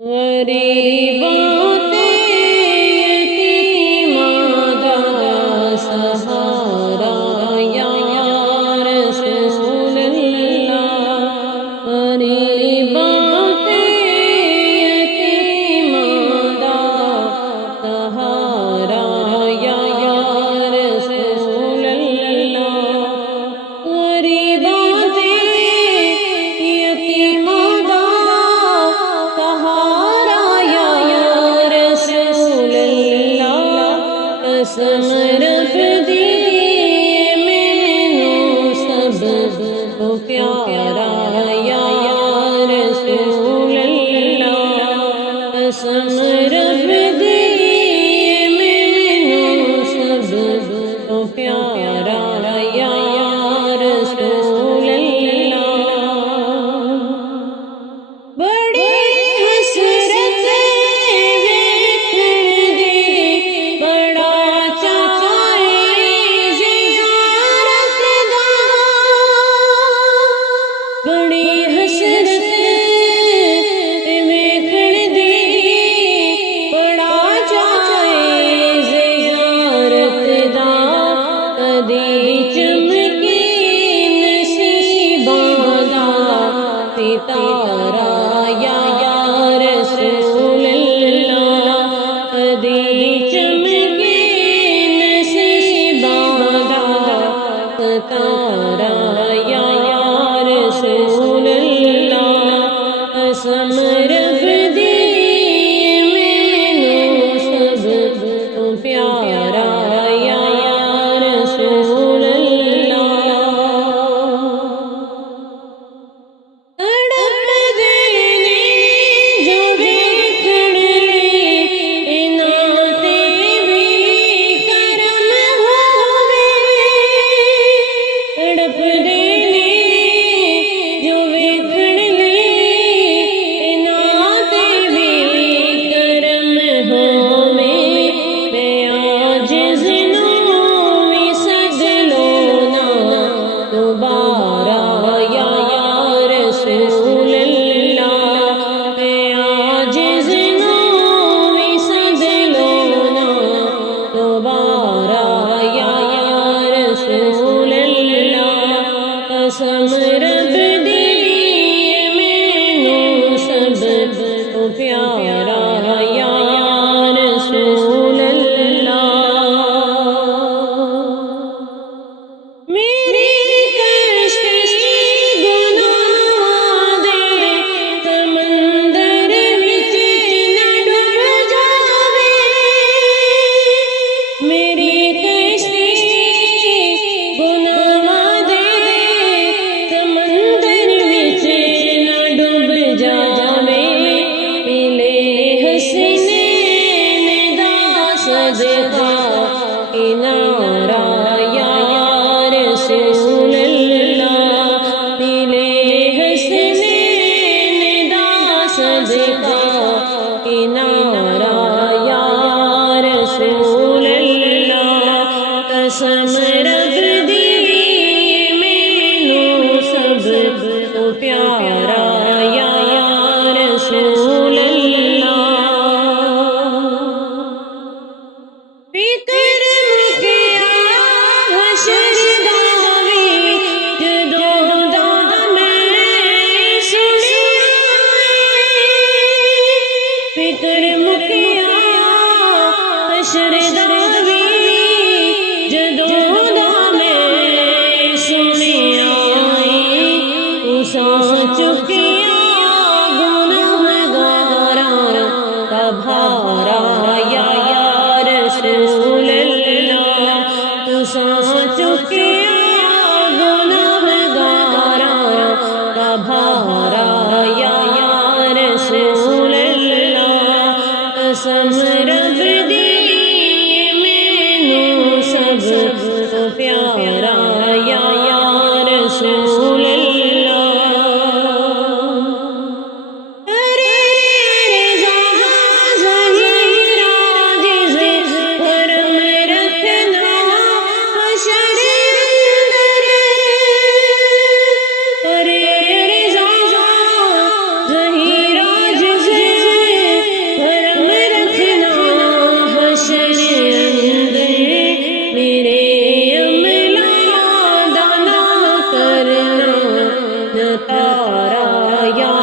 غریبوں یتیماں دا سہارا یا رسول اللہ، غریبوں یتیماں دا سہارا یا رسول اللہ، غریبوں یتیماں دا سہارا یا رسول اللہ، قسم رب دی مینوں سب تو پیارا یا رسول اللہ، قسم رب دی مینوں سب تو پیارا یا رسول اللہ، بڑی حسرت ویکھن دی بڑا چاہے زیارت دا، بڑی حسرت ویکھن دی بڑا چاہے زیارت دا، کدی چمکی نصیباں دا ستارہ یا رسول اللہ، کدی چمکی نصیباں دا ستارہ یا رسول اللہ، قسم رب دی مینوں سب تو پیارا یا رسول اللہ، تڑپ دینے جو ویکھن انہاں تے بھی کرم ہووے، تڑپ دینے جو ویکھن انہاں تے بھی کرم ہووے، تے عاجز نوں وی سد لو نا دوبارہ یا رسول اللہ، تے عاجز نوں وی سد لو نا دوبارہ یا رسول اللہ، قسم رب دی مینوں سب تو پیارا یا رسول اللہ، میری کشتی گناہاں دے سمندر وچ نہ ڈوب جاوے، میری کشتی گناہاں دے سمندر وچ نہ ڈوب جاوے، پلے حسنین دا صدقہ کنارہ یا رسول اللہ، پلے حسنین دا صدقہ کنارہ یا رسول اللہ، قسم رب دی مینوں سب تو پیارا یا رسول اللہ، فکر مکیا حشر دا وی جدوں دا میں سنیا، فکر تارا یا